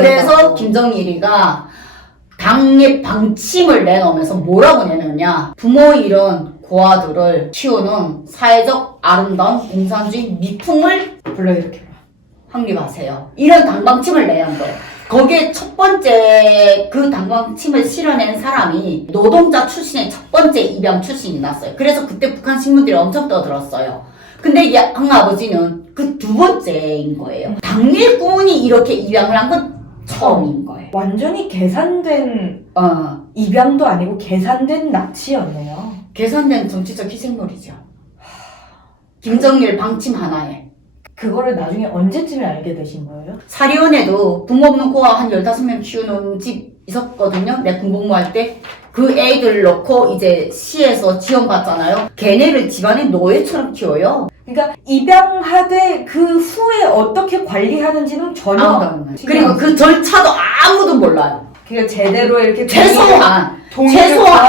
그래서 김정일이가 당의 방침을 내놓으면서 뭐라고 내놓냐. 부모 잃은 고아들을 키우는 사회적 아름다운 공산주의 미풍을 불러일으켜라. 확립하세요. 이런 당방침을 내야 한 거예요. 거기에 첫 번째 그 당방침을 실어낸 사람이 노동자 출신의 첫 번째 입양 출신이 났어요. 그래서 그때 북한 신문들이 엄청 떠들었어요. 근데 양 아버지는 그 두 번째인 거예요. 당일꾼이 이렇게 입양을 한 건 처음인 거예요. 완전히 계산된 입양도 아니고 계산된 납치였네요. 계산된 정치적 희생물이죠. 김정일 방침 하나에. 그거를 나중에 언제쯤에 알게 되신 거예요? 사리원에도 부모 없는 고아 한 15명 키우는 집 있었거든요. 내 군복무할 때. 그 애들 넣고 이제 시에서 지원받잖아요. 걔네를 집안의 노예처럼 키워요. 그러니까 입양하되 그 후에 어떻게 관리하는지는 전혀 아무도. 그리고 그 절차도 아무도 몰라요. 그러니까 제대로 이렇게 최소한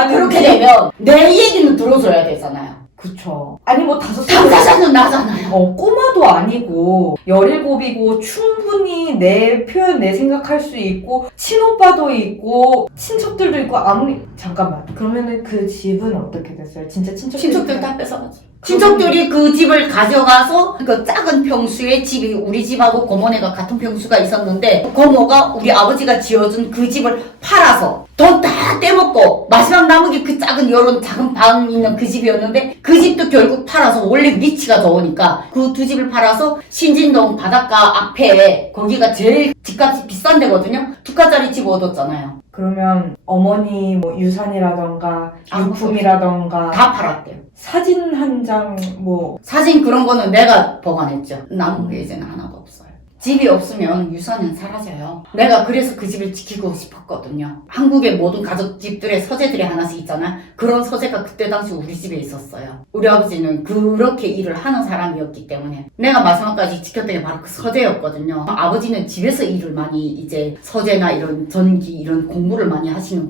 그렇게 되면 내 얘기는 들어줘야 되잖아요. 그쵸. 아니 뭐 5살 당사자는 나잖아요. 꼬마도 아니고 17이고 충분히 내 표현 내 생각할 수 있고 친오빠도 있고 친척들도 있고 아무리 잠깐만 그러면은 그 집은 어떻게 됐어요? 진짜 친척들 다 뺏어가지. 친척들이 그 집을 가져가서 그 작은 평수의 집이 우리 집하고 고모네가 같은 평수가 있었는데 고모가 우리 아버지가 지어준 그 집을 팔아서 돈 다 떼먹고 마지막 남은 게 그 작은 요런 작은 방 있는 그 집이었는데 그 집도 결국 팔아서 원래 위치가 좋으니까 그 두 집을 팔아서 신진동 바닷가 앞에 거기가 제일 집값이 비싼 데거든요. 2칸짜리 집 얻었잖아요. 그러면 어머니 뭐 유산이라던가 유품이라던가 다 팔았대요. 사진 한 장 뭐 사진 그런 거는 내가 보관했죠. 남은 게 이제는 하나도 없어요. 집이 없으면 유산은 사라져요. 내가 그래서 그 집을 지키고 싶었거든요. 한국의 모든 가족집들의 서재들이 하나씩 있잖아요. 그런 서재가 그때 당시 우리 집에 있었어요. 우리 아버지는 그렇게 일을 하는 사람이었기 때문에 내가 마지막까지 지켰던 게 바로 그 서재였거든요. 아버지는 집에서 일을 많이 이제 서재나 이런 전기 이런 공부를 많이 하시는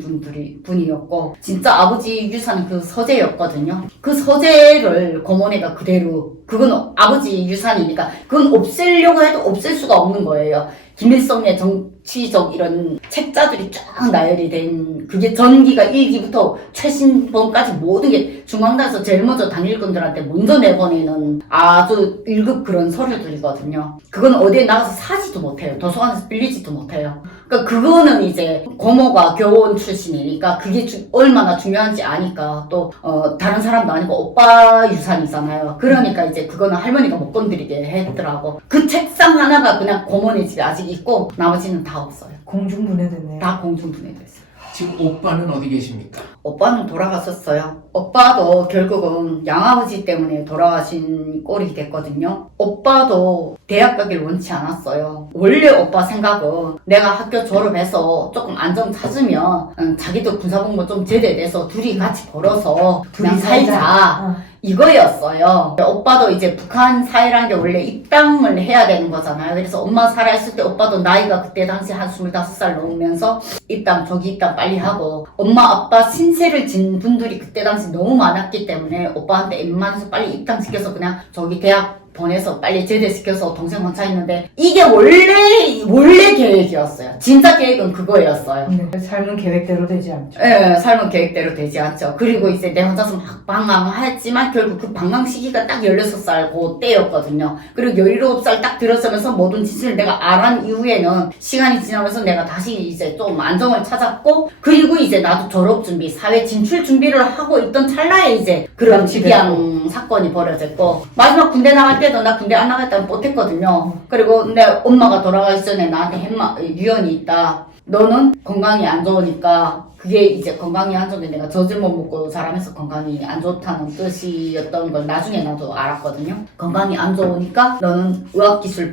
분이었고 진짜 아버지 유산은 그 서재였거든요. 그 서재를 고모네가 그대로 그건 아버지 유산이니까 그건 없애려고 해도 없앨 수가 없는 거예요. 김일성의 정치적 이런 책자들이 쫙 나열이 된 그게 전기가 1기부터 최신본까지 모든 게 중앙당에서 제일 먼저 당일꾼들한테 먼저 내보내는 아주 1급 그런 서류들이거든요. 그건 어디에 나가서 사지도 못해요. 도서관에서 빌리지도 못해요. 그러니까 그거는 이제 고모가 교원 출신이니까 그게 얼마나 중요한지 아니까 또 다른 사람도 아니고 오빠 유산이잖아요. 그러니까 이제 그거는 할머니가 못 건드리게 했더라고. 그 책상 하나가 그냥 고모네 집에 아직 있고 나머지는 다 없어요. 공중분해됐네요. 다 공중분해됐어요. 지금 오빠는 어디 계십니까? 오빠는 돌아갔었어요. 오빠도 결국은 양아버지 때문에 돌아가신 꼴이 됐거든요. 오빠도 대학 가길 원치 않았어요. 원래 오빠 생각은 내가 학교 졸업해서 조금 안정 찾으면 자기도 군사복무 좀 제대돼서 둘이 같이 벌어서 그냥 살자. 이거였어요. 오빠도 이제 북한 사회라는 게 원래 입당을 해야 되는 거잖아요. 그래서 엄마 살아있을 때 오빠도 나이가 그때 당시 한 25살 넘으면서 입당, 조기 입당 빨리 하고 엄마, 아빠 신세를 진 분들이 그때 당시 너무 많았기 때문에 오빠한테 웬만해서 빨리 입당시켜서 그냥 저기 대학 보내서 빨리 제대시켜서 동생 혼자했는데 이게 원래 계획이었어요. 진짜 계획은 그거였어요. 네, 삶은 계획대로 되지 않죠. 네, 삶은 계획대로 되지 않죠. 그리고 이제 내 혼자서 막 방황했지만 결국 그 방황 시기가 딱 16살 그때였거든요. 그리고 17살 딱 들어서면서 모든 진실을 내가 알한 이후에는 시간이 지나면서 내가 다시 이제 좀 안정을 찾았고 그리고 이제 나도 졸업 준비, 사회 진출 준비를 하고 있던 찰나에 이제 그런 입양 사건이 벌어졌고 마지막 군대 나갈 때도 나 군대 안 나갔다면 못했거든요. 그리고 내 엄마가 돌아가기 전에 나한테 유언이 있다. 너는 건강이 안 좋으니까 그게 이제 건강이 안 좋은데 내가 젖을 못 먹고 자라면서 건강이 안 좋다는 뜻이었던 걸 나중에 나도 알았거든요. 건강이 안 좋으니까 너는 의학기술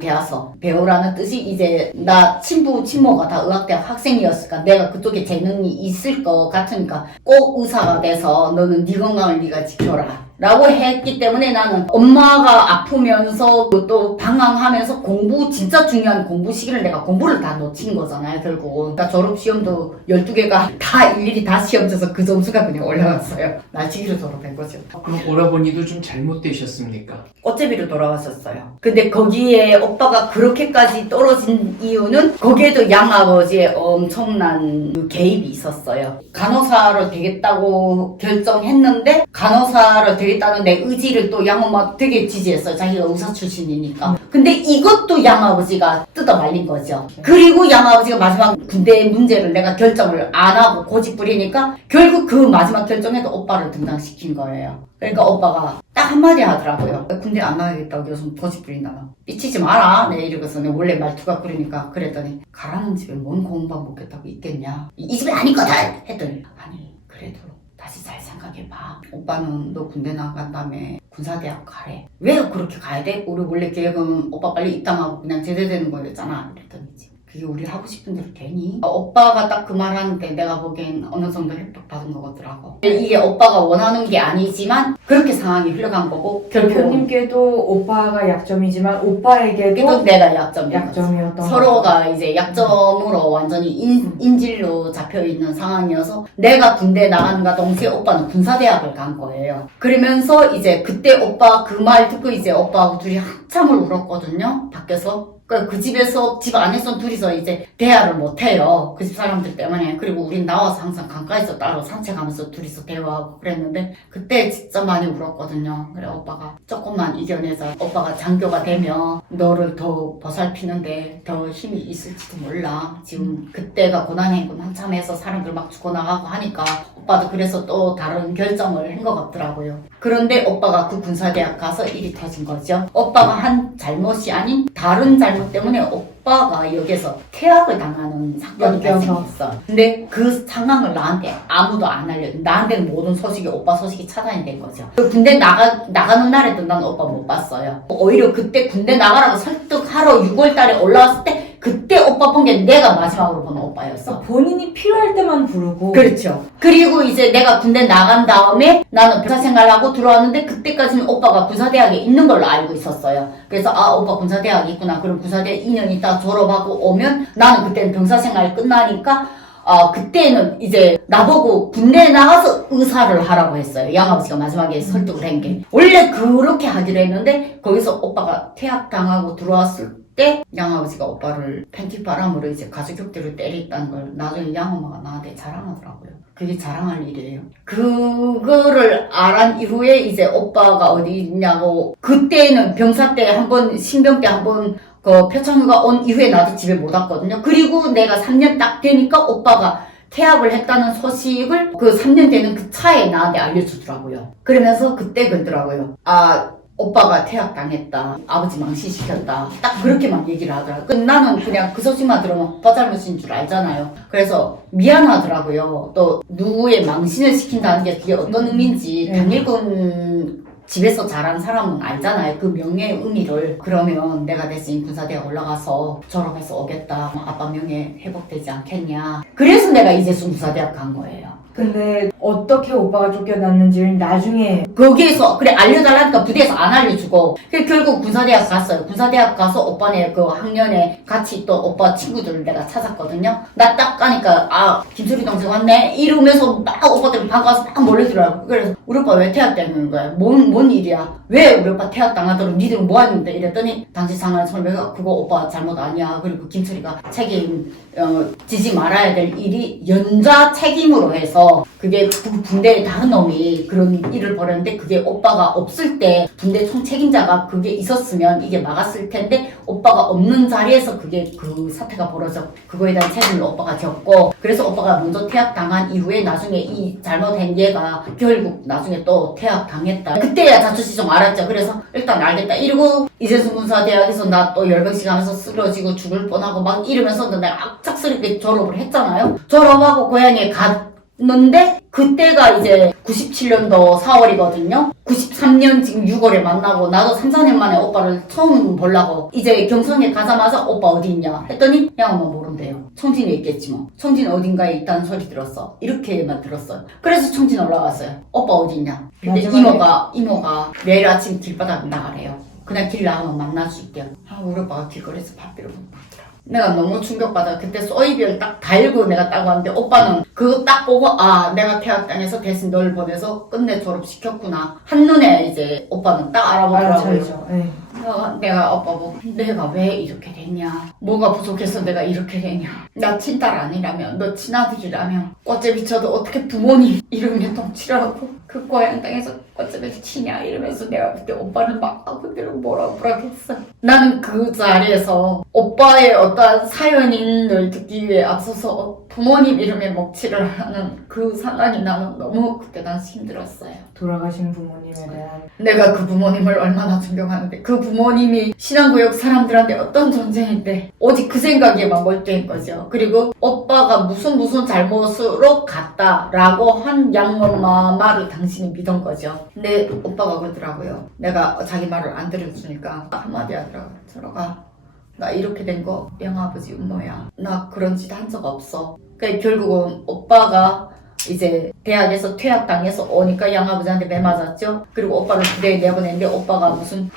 배우라는 뜻이 이제 나 친모가 다 의학대학 학생이었으니까 내가 그쪽에 재능이 있을 것 같으니까 꼭 의사가 돼서 너는 네 건강을 네가 지켜라. 라고 했기 때문에 나는 엄마가 아프면서 또 방황하면서 공부 진짜 중요한 공부 시기를 내가 공부를 다 놓친 거잖아요 결국은. 그러니까 졸업시험도 12개가 다 일일이 다 시험 쳐서 그 점수가 그냥 올라갔어요. 날치기로 졸업한 거죠. 그럼 오라버니도 좀 잘못되셨습니까? 꽃제비로 돌아갔었어요. 근데 거기에 오빠가 그렇게까지 떨어진 이유는 거기에도 양아버지의 엄청난 그 개입이 있었어요. 간호사로 되겠다고 결정했는데 간호사로 되겠다는 내 의지를 또 양엄마 되게 지지했어요. 자기가 의사 출신이니까. 근데 이것도 양아버지가 뜯어 말린 거죠. 그리고 양아버지가 마지막 군대 문제를 내가 결정을 안 하고 고집 부리니까 결국 그 마지막 결정에도 오빠를 등장시킨 거예요. 그러니까 오빠가 딱 한마디 하더라고요. 군대 안 나가겠다고 요즘 고집 부린다가 삐치지 마라. 내 이러고서 내가 원래 말투가 그러니까 그랬더니 가라는 집에 뭔 공부만 먹겠다고 있겠냐. 이 집이 아니거든 했더니 아니 그래도 다시 잘 생각해봐. 오빠는 너 군대 나간 다음에 군사대학 가래. 왜 그렇게 가야 돼? 우리 원래 계획은 오빠 빨리 입당하고 그냥 제대되는 거였잖아. 그랬더니 그게 우리 하고 싶은 대로 되니? 오빠가 딱 그 말 하는데 내가 보기엔 어느 정도 획득받은 것 같더라고. 이게 오빠가 원하는 게 아니지만 그렇게 상황이 흘러간 거고 대표님께도 오빠가 약점이지만 오빠에게도 결국 내가 약점이었던 약점이었던 서로가 이제 약점으로 완전히 인질로 잡혀있는 상황이어서 내가 군대 나간과 동시에 오빠는 군사대학을 간 거예요. 그러면서 이제 그때 오빠 그 말 듣고 이제 오빠하고 둘이 한참을 울었거든요. 밖에서. 그 집에서, 집 안에서 둘이서 이제 대화를 못해요. 그 집 사람들 때문에. 그리고 우린 나와서 항상 강가에서 따로 산책하면서 둘이서 대화하고 그랬는데, 그때 진짜 많이 울었거든요. 그래, 오빠가 조금만 이겨내자. 오빠가 장교가 되면 너를 더 보살피는데 더 힘이 있을지도 몰라. 지금 그때가 고난행군 한참 해서 사람들 막 죽어나가고 하니까 오빠도 그래서 또 다른 결정을 한 것 같더라고요. 그런데 오빠가 그 군사대학 가서 일이 터진 거죠. 오빠가 한 잘못이 아닌 다른 잘못 때문에 오빠가 여기서 퇴학을 당하는 사건이 발생했어. 근데 그 상황을 나한테 아무도 안 알려. 나한테는 모든 소식이 오빠 소식이 차단이 된 거죠. 그 군대 나가는 날에도 난 오빠 못 봤어요. 오히려 그때 군대 나가라고 설득하러 6월 달에 올라왔을 때 그때 오빠 본 게 내가 마지막으로 본 오빠였어. 본인이 필요할 때만 부르고 그렇죠. 그리고 이제 내가 군대 나간 다음에 나는 병사 생활하고 들어왔는데 그때까지는 오빠가 군사대학에 있는 걸로 알고 있었어요. 그래서 아 오빠 군사대학에 있구나. 그럼 군사대 2년 있다가 졸업하고 오면 나는 그때는 병사 생활 끝나니까 그때는 이제 나보고 군대 나가서 의사를 하라고 했어요. 양아버지가 마지막에 설득을 한 게. 원래 그렇게 하기로 했는데 거기서 오빠가 퇴학당하고 들어왔을 때 양아버지가 오빠를 팬티바람으로 이제 가족격들을 때렸다는 걸 나중에 양엄마가 나한테 자랑하더라고요. 그게 자랑할 일이에요. 그거를 알한 이후에 이제 오빠가 어디 있냐고 그때는 병사 때 한번 신병 때 한번 그 표창휴가 온 이후에 나도 집에 못 왔거든요. 그리고 내가 3년 딱 되니까 오빠가 퇴학을 했다는 소식을 그 3년 되는 그 차에 나한테 알려주더라고요. 그러면서 그때 그러더라고요. 오빠가 퇴학당했다. 아버지 망신시켰다. 딱 그렇게만 얘기를 하더라고요. 나는 그냥 그 소식만 들으면 오빠 잘못인 줄 알잖아요. 그래서 미안하더라고요. 또 누구의 망신을 시킨다는 게 그게 어떤 의미인지 당일군 집에서 자란 사람은 알잖아요. 그 명예의 의미를. 그러면 내가 대신 군사대학 올라가서 졸업해서 오겠다. 아빠 명예 회복되지 않겠냐. 그래서 내가 이제서 군사대학 간 거예요. 근데 어떻게 오빠가 쫓겨났는지를 나중에 거기에서 그래 알려달라니까 부대에서 안 알려주고 그래 결국 군사대학 갔어요. 군사대학 가서 오빠네 그 학년에 같이 또 오빠 친구들을 내가 찾았거든요. 나 딱 가니까 김소리 동생 왔네 이러면서 막 오빠들 반가워서 막 몰려들어요. 그래서 우리 오빠 왜 퇴학당하는 거야? 뭔 일이야? 왜 우리 오빠 퇴학당하도록 니들은 뭐 하는데? 이랬더니 당시 상황을 설명해 그거 오빠 잘못 아니야. 그리고 김소리가 책임 지지 말아야 될 일이 연좌 책임으로 해서 그게 군대에 다른 놈이 그런 일을 벌였는데 그게 오빠가 없을 때 군대 총책임자가 그게 있었으면 이게 막았을 텐데 오빠가 없는 자리에서 그게 그 사태가 벌어져 그거에 대한 책임을 오빠가 졌고 그래서 오빠가 먼저 퇴학당한 이후에 나중에 이 잘못한 얘가 결국 나중에 또 퇴학당했다. 그때야 자초지 좀 알았죠. 그래서 일단 알겠다 이러고 이재수 군사대학에서 나 또 열병씩 하면서 쓰러지고 죽을 뻔하고 막 이러면서 내가 악착스럽게 졸업을 했잖아요. 졸업하고 고향에 는데 그때가 이제 97년도 4월이거든요. 93년 지금 6월에 만나고 나도 3, 4년 만에 오빠를 처음 보려고 이제 경성에 가자마자 오빠 어디 있냐 했더니 양엄마 모른대요. 청진에 있겠지 뭐. 청진 어딘가에 있다는 소리 들었어. 이렇게만 들었어요. 그래서 청진 올라갔어요. 오빠 어디 있냐. 근데 이모가 내일 아침 길바닥 나가래요. 그냥 길 나가면 만날 수 있대요. 우리 오빠가 길거리에서 밥비로 먹더라. 내가 너무 충격받아. 그때 소이별 딱 달고 내가 따고 왔는데 오빠는 그거 딱 보고 내가 태학 땅에서 대신 널 보내서 끝내 졸업시켰구나. 한눈에 이제 오빠는 딱 알아보더라고요. 알죠. 네. 내가 오빠 보고 내가 왜 이렇게 됐냐. 뭐가 부족해서 내가 이렇게 되냐. 나 친딸 아니라면 너 친아들이라면 꽃제비 쳐도 어떻게 부모님 이름에 덩치라고 그 고향 땅에서 꽃제비를 치냐 이러면서 내가 그때 오빠를 막 그대로 뭐라고 했어. 나는 그 자리에서 오빠의 어떠한 사연인을 듣기 위해 앞서서 부모님 이름에 먹칠을 하는 그 상황이 나는 너무 그때 당시 힘들었어요. 돌아가신 부모님에 대한 내가 그 부모님을 얼마나 존경하는데 그 부모님이 신앙구역 사람들한테 어떤 존재인데 오직 그 생각에만 몰두한 거죠. 그리고 오빠가 무슨 잘못으로 갔다라고 한 양엄마 말을 당신이 믿은 거죠. 근데 오빠가 그러더라고요. 내가 자기 말을 안 들어주니까 한마디 하더라고요. 저러가 나 이렇게 된 거 양아버지 음모야. 나 그런 짓 한 적 없어. 그러니까 결국은 오빠가 이제 대학에서 퇴학당해서 오니까 양아버지한테 매 맞았죠. 그리고 오빠를 부대에 내보냈는데 오빠가 무슨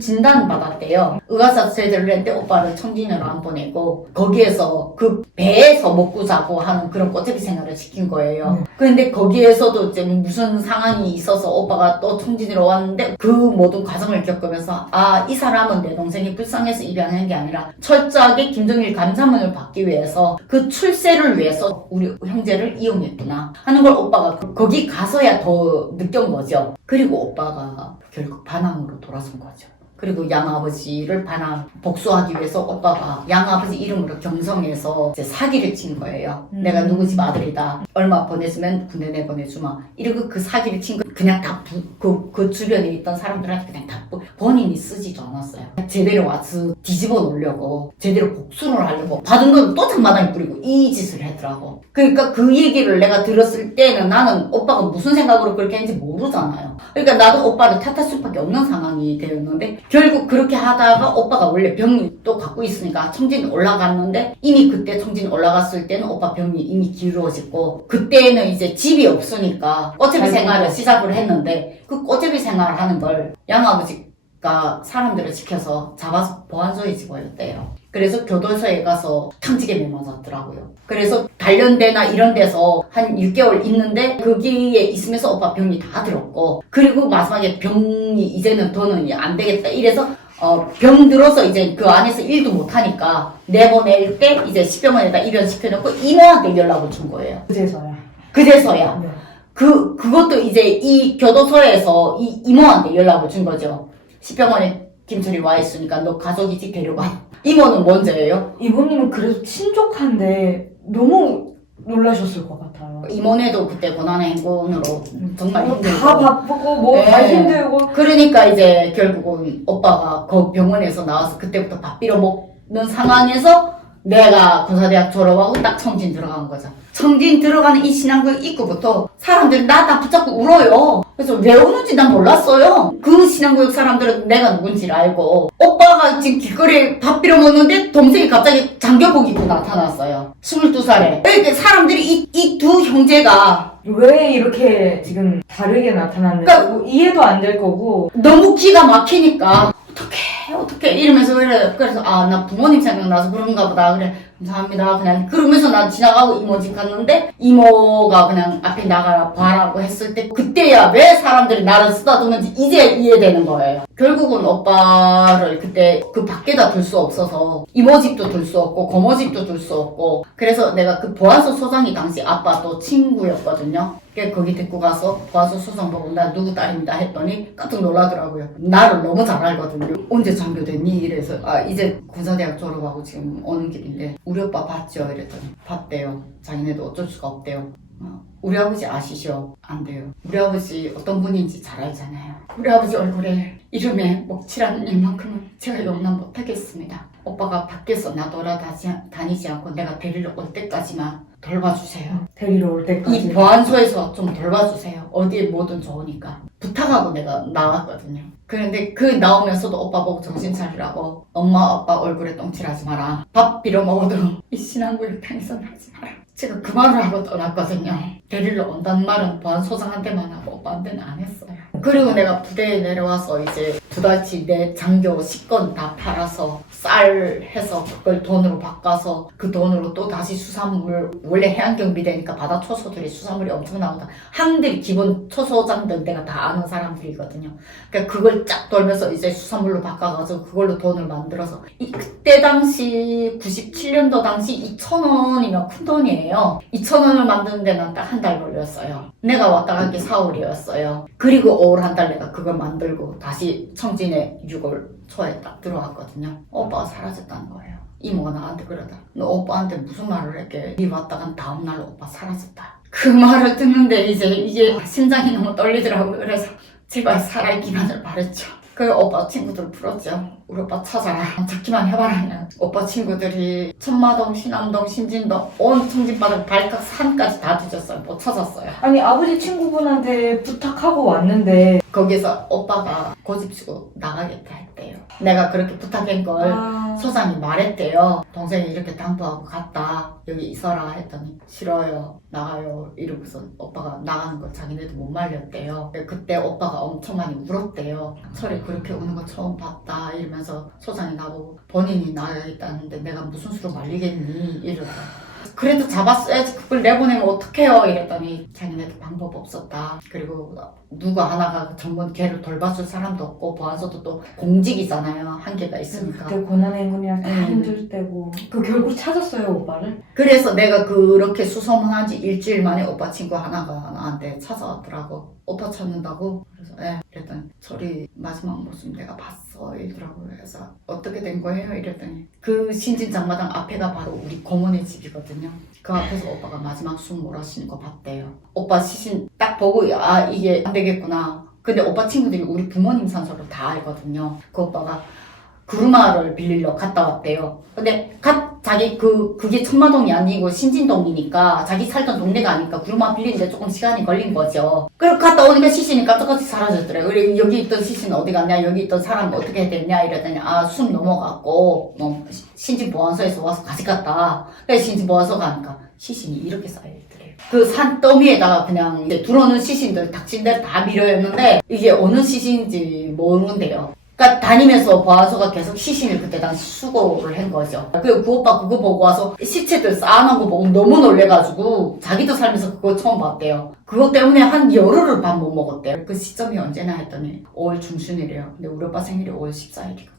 진단 받았대요. 의과사 제대를 했는데 오빠를 청진으로 안 보내고 거기에서 그 배에서 먹고 자고 하는 그런 꽃제비 생활을 시킨 거예요. 그런데 거기에서도 이제 무슨 상황이 있어서 오빠가 또 청진으로 왔는데 그 모든 과정을 겪으면서 이 사람은 내 동생이 불쌍해서 입양한 게 아니라 철저하게 김정일 감사문을 받기 위해서 그 출세를 위해서 우리 형제를 이용했구나 하는 걸 오빠가 거기 가서야 더 느낀 거죠. 그리고 오빠가 결국 반항으로 돌아선 거죠. 그리고 양아버지를 복수하기 위해서 오빠가 양아버지 이름으로 경성에서 이제 사기를 친 거예요. 내가 누구 집 아들이다. 얼마 보내주면 군대 내보내주마. 이러고 그 사기를 친 거 그냥 다 그 주변에 있던 사람들한테 그냥 다 본인이 쓰지도 않았어요. 제대로 와서 뒤집어 놓으려고 제대로 복수를 하려고 받은 돈 또 장마당에 뿌리고 이 짓을 하더라고. 그러니까 그 얘기를 내가 들었을 때는 나는 오빠가 무슨 생각으로 그렇게 했는지 모르잖아요. 그러니까 나도 오빠를 탓할 수밖에 없는 상황이 되었는데 결국 그렇게 하다가 오빠가 원래 병이 또 갖고 있으니까 청진 올라갔는데 이미 그때 청진 올라갔을 때는 오빠 병이 이미 길어졌고 그때는 이제 집이 없으니까 꽃제비 생활을 시작을 했는데 그 꽃제비 생활을 하는 걸 양아버지가 사람들을 시켜서 잡아서 보안소에 집어였대요. 그래서 교도소에 가서 탕지게 매맞았더라고요. 그래서 단련대나 이런 데서 한 6개월 있는데 거기에 있으면서 오빠 병이 다 들었고 그리고 마지막에 병이 이제는 더는 안 되겠다 이래서 병 들어서 이제 그 안에서 일도 못하니까 내보낼 때 이제 시병원에다 입원시켜놓고 이모한테 연락을 준 거예요. 그제서야. 네. 그것도 이제 이 교도소에서 이 이모한테 연락을 준 거죠. 시병원에 김철이 와 있으니까 너 가족이지 데려가. 이모는 먼저예요. 이모님은 그래도 친족한데 너무 놀라셨을 것 같아요. 이모네도 그때 고난의 행군으로 정말 힘들고 다 바쁘고 다 힘들고 그러니까 이제 결국은 오빠가 그 병원에서 나와서 그때부터 밥 빌어 먹는 상황에서 내가 군사대학 졸업하고 딱 청진 들어간 거죠. 청진 들어가는 이 신앙교육 입구부터 사람들이 나 다 붙잡고 울어요. 그래서 왜 우는지 난 몰랐어요. 그 신앙교육 사람들은 내가 누군지를 알고 오빠가 지금 길거리에 밥 빌어 먹는데 동생이 갑자기 장교복 입고 나타났어요. 22살에. 그러니까 사람들이 이 두 형제가 왜 이렇게 지금 다르게 나타났는지 그러니까 이해도 안 될 거고 너무 기가 막히니까 어떡해 이러면서 그래서 나 부모님 생각나서 그런가 보다 그래 감사합니다 그냥 그러면서 난 지나가고 이모 집 갔는데 이모가 그냥 앞에 나가라 봐라고 했을 때 그때야 왜 사람들이 나를 쓰다듬는지 이제 이해되는 거예요. 결국은 오빠를 그때 그 밖에다 둘 수 없어서 이모 집도 둘 수 없고 고모 집도 둘 수 없고 그래서 내가 그 보안소 소장이 당시 아빠 또 친구였거든요. 거기 데리고 가서 보안소 소장 보고 나 누구 딸입니다 했더니 깜짝 놀라더라고요. 나를 너무 잘 알거든요. 언제 장교됐니? 이래서 이제 군사대학 졸업하고 지금 오는 길인데 우리 오빠 봤죠? 이랬더니 봤대요. 자기네도 어쩔 수가 없대요. 우리 아버지 아시죠? 안 돼요. 우리 아버지 어떤 분인지 잘 알잖아요. 우리 아버지 얼굴에 이름에 먹칠하는 일만큼은 제가 용납 못하겠습니다. 오빠가 밖에서 나 돌아다니지 않고 내가 데리러 올 때까지만 돌봐주세요. 데리러 올 때까지. 이 보안소에서 좀 돌봐주세요. 어디에 뭐든 좋으니까. 부탁하고 내가 나왔거든요. 그런데 그 나오면서도 오빠 보고 정신 차리라고 엄마 아빠 얼굴에 똥칠하지 마라. 밥 빌어 먹어도 이 신앙구역탕에서는 하지 마라. 제가 그 말을 하고 떠났거든요. 데리러 온다는 말은 보안소장한테만 하고 오빠한테는 안 했어요. 그리고 내가 부대에 내려와서 이제 부다치 내 장교 식권 다 팔아서 쌀 해서 그걸 돈으로 바꿔서 그 돈으로 또 다시 수산물, 원래 해안경비대니까 바다 초소들이 수산물이 엄청 나오다. 항들이 기본 초소장들 내가 다 아는 사람들이거든요. 그러니까 그걸 쫙 돌면서 이제 수산물로 바꿔가지고 그걸로 돈을 만들어서 그때 당시 97년도 당시 2,000원이면 큰 돈이에요. 2,000원을 만드는 데는 딱 한 달 걸렸어요. 내가 왔다 간 게 4월이었어요. 그리고 5월 한 달 내가 그걸 만들고 다시 청진에 6월 초에 딱 들어왔거든요. 오빠가 사라졌다는 거예요. 이모가 나한테 그러다. 너 오빠한테 무슨 말을 했게? 네 왔다 간 다음날 오빠 사라졌다. 그 말을 듣는데 이게 심장이 너무 떨리더라고요. 그래서 제발 살아있기만을 바랬죠. 그 오빠 친구들 불렀죠. 우리 오빠 찾아라. 찾기만 해봐라. 그냥. 오빠 친구들이 천마동, 신암동, 신진동 온 청진바닥 발각 산까지 다 뒤졌어요. 못 찾았어요. 아니 아버지 친구분한테 부탁하고 왔는데 거기서 오빠가 고집치고 나가겠다 했대요. 내가 그렇게 부탁한 걸 소장이 말했대요. 동생이 이렇게 당부하고 갔다. 여기 있어라 했더니 싫어요. 나가요. 이러고서 오빠가 나가는 걸 자기네도 못 말렸대요. 그때 오빠가 엄청 많이 울었대요. 철이 그렇게 우는 거 처음 봤다 이러면서 소장이 나보고 본인이 나가겠다는데 내가 무슨 수로 말리겠니 이러더라고요. 그래도 잡았어야지 그걸 내보내면 어떡해요 이랬더니 자기네도 방법 없었다. 그리고 누가 하나가 전문 걔를 돌봐줄 사람도 없고 보안소도 또 공직이잖아요. 한계가 있으니까. 그때 고난의 행군이라 다 힘들 때고 그 결국 찾았어요 오빠를? 그래서 내가 그렇게 수소문한 지 일주일 만에 오빠 친구 하나가 나한테 찾아왔더라고. 오빠 찾는다고? 그래서 그랬더니 저리 마지막 모습 내가 봤어 이러더라고요. 그래서 어떻게 된 거예요? 이랬더니 그 신진장마당 앞에가 바로 우리 고모네 집이거든요. 그 앞에서 오빠가 마지막 숨 몰아쉬는 거 봤대요. 오빠 시신 딱 보고 아 이게 안 되겠구나. 근데 오빠 친구들이 우리 부모님 산소를 다 알거든요. 그 오빠가 구르마를 빌리러 갔다 왔대요. 근데 자기 그게 천마동이 아니고 신진동이니까 자기 살던 동네가 아니니까 구르마 빌리는데 조금 시간이 걸린 거죠. 그리고 갔다 오니까 시신이 깜짝같이 사라졌더래요. 그래 여기 있던 시신 어디 갔냐, 여기 있던 사람 어떻게 됐냐 이랬더니 아 숨 넘어갔고 신진보안소에서 와서 가져갔다. 그래서 신진보안소 가니까 시신이 이렇게 쌓여있더래요. 그 산더미에다가 그냥 이제 들어오는 시신들 닥친 대로 다 밀어였는데 이게 어느 시신인지 모르는데요. 그러니까 다니면서 보안소가 계속 시신을 그때 당시 수거를 한 거죠. 그리고 그 오빠 그거 보고 와서 시체들 쌓아놓은 거 보고 너무 놀래가지고 자기도 살면서 그거 처음 봤대요. 그것 때문에 한 열흘을 밥 못 먹었대요. 그 시점이 언제나 했더니 5월 중순이래요. 근데 우리 오빠 생일이 5월 14일이거든요.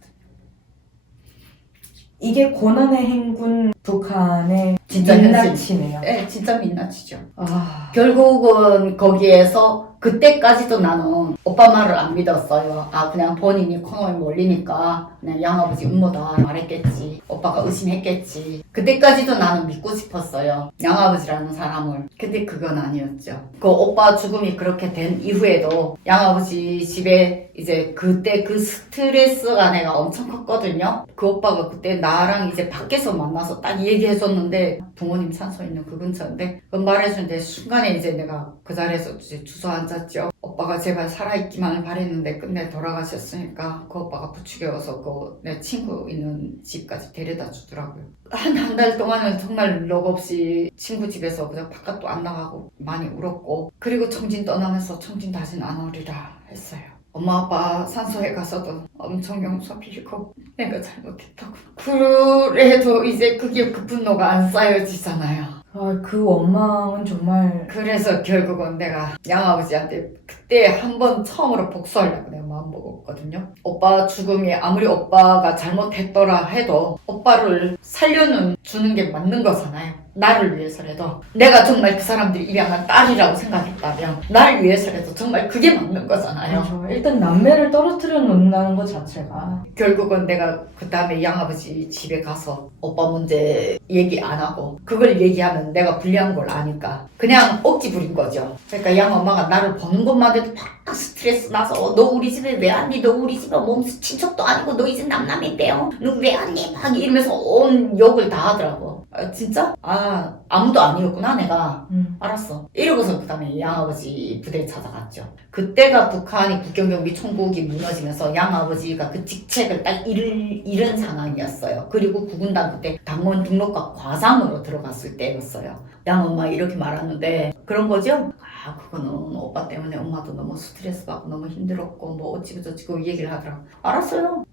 이게 고난의 행군 북한의 진짜 민낯이네요. 네, 진짜 민낯이죠. 아, 결국은 거기에서 그때까지도 나는 오빠 말을 안 믿었어요. 아 그냥 본인이 코너에 몰리니까 그냥 양아버지 음모다 말했겠지. 오빠가 의심했겠지. 그때까지도 나는 믿고 싶었어요. 양아버지라는 사람을. 근데 그건 아니었죠. 그 오빠 죽음이 그렇게 된 이후에도 양아버지 집에 이제 그때 그 스트레스가 내가 엄청 컸거든요. 그 오빠가 그때 나랑 이제 밖에서 만나서 딱 얘기해줬는데 부모님 산소 있는 그 근처인데 그 말해주는데 순간에 이제 내가 그 자리에서 이제 주저앉았죠. 오빠가 제발 살아있기만을 바랬는데 끝내 돌아가셨으니까 그 오빠가 부추겨서 그 내 친구 있는 집까지 데려다 주더라고요. 한 달 동안은 정말 럭 없이 친구 집에서 그냥 바깥도 안 나가고 많이 울었고 그리고 청진 떠나면서 청진 다시는 안 오리라 했어요. 엄마 아빠 산소에 가서도 엄청 용서 빌고 내가 잘못했다고. 그래도 이제 그게 그 분노가 안 쌓여지잖아요. 그 원망은 정말 그래서 결국은 내가 양아버지한테 그때 한 번 처음으로 복수하려고 내가 마음먹었거든요. 오빠 죽음이 아무리 오빠가 잘못했더라 해도 오빠를 살려는 주는 게 맞는 거잖아요. 나를 위해서라도 내가 정말 그 사람들이 입양한 딸이라고 생각했다면 나를 위해서라도 정말 그게 맞는 거잖아요. 그렇죠. 일단 남매를 떨어뜨려 놓는다는 것 자체가 결국은 내가 그 다음에 양아버지 집에 가서 오빠 문제 얘기 안 하고 그걸 얘기하면 내가 불리한 걸 아니까 그냥 억지 부린 거죠. 그러니까 양엄마가 나를 보는 것만 해도 막 스트레스 나서 너 우리 집에 왜 왔니? 너 우리 집에 몸 친척도 아니고 너 이제 남남인데요? 너 왜 왔니? 막 이러면서 온 욕을 다 하더라고. 아, 진짜? 아 아무도 아니었구나 내가. 알았어. 이러고서 그 다음에 양아버지 부대에 찾아갔죠. 그때가 북한이 국경경비 총국이 무너지면서 양아버지가 그 직책을 딱 잃은 상황이었어요. 그리고 구군단 그때 당원 등록과 과장으로 들어갔을 때였어요. 양엄마 이렇게 말하는데 그런 거죠? 아 그거는 오빠 때문에 엄마도 너무 스트레스 받고 너무 힘들었고 뭐 어찌고 저찌고 이 얘기를 하더라고. 알았어요.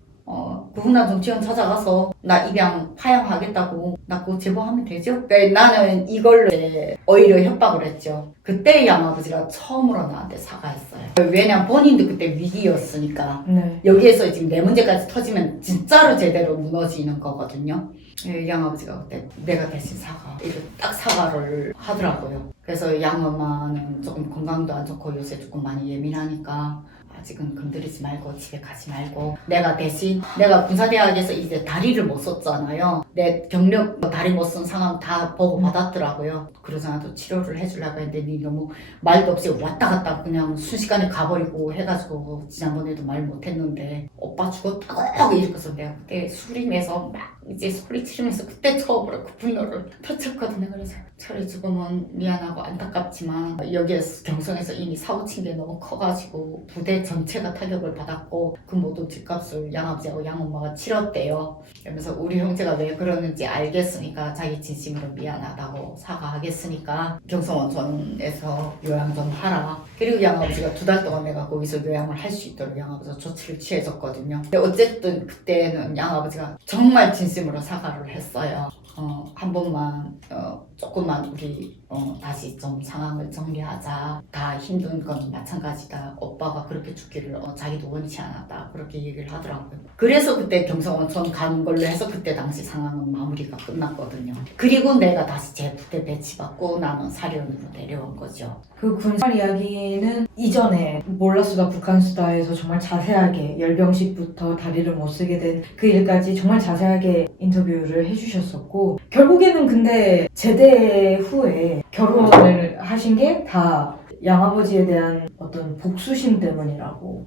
구분단 정치원 찾아가서 나 입양 파양하겠다고 나 그거 제보하면 되죠? 그러니까 나는 이걸로 오히려 협박을 했죠. 그때 양아버지가 처음으로 나한테 사과했어요. 왜냐면 본인도 그때 위기였으니까 네. 여기에서 지금 내 문제까지 터지면 진짜로 제대로 무너지는 거거든요. 양아버지가 그때 내가 대신 이렇게 딱 사과를 하더라고요. 그래서 양엄마는 조금 건강도 안 좋고 요새 조금 많이 예민하니까 아직은 건드리지 말고 집에 가지 말고 내가 대신 내가 군사대학에서 이제 다리를 못 썼잖아요. 내 경력 다리 못 쓴 상황 다 보고 받았더라고요. 그러지 않아도 치료를 해주려고 했는데 니 너무 말도 없이 왔다 갔다 그냥 순식간에 가버리고 해가지고 지난번에도 말 못했는데 오빠 죽었다고 이러고서 내가 그때 수림에서 막 이제 소리치면서 그때 처음으로 그 분노를 터쳤거든요. 그래서 철이 죽으면 미안하고 안타깝지만 여기에서 경성에서 이미 사고 친 게 너무 커가지고 부대 전체가 타격을 받았고 그 모든 집값을 양아버지하고 양엄마가 치렀대요. 그러면서 우리 형제가 왜 그러는지 알겠으니까 자기 진심으로 미안하다고 사과하겠으니까 경성원전에서 요양 좀 하라. 그리고 양아버지가 2달 동안 내가 거기서 요양을 할 수 있도록 양아버지가 조치를 취해줬거든요. 근데 어쨌든 그때는 양아버지가 정말 진심으로 사과를 했어요. 한 번만 조금만 우리 다시 좀 상황을 정리하자. 다 힘든 건 마찬가지다. 오빠가 그렇게 죽기를 자기도 원치 않았다. 그렇게 얘기를 하더라고요. 그래서 그때 경성원천 가는 걸로 해서 그때 당시 상황은 마무리가 끝났거든요. 그리고 내가 다시 제 부대 배치받고 나는 사령으로 내려온 거죠. 그 군사 이야기는 이전에 몰라수다 북한수다에서 정말 자세하게 열병식부터 다리를 못 쓰게 된 그 일까지 정말 자세하게 인터뷰를 해주셨었고 결국에는 근데 제대 후에 결혼을 하신 게 다 양아버지에 대한 어떤 복수심 때문이라고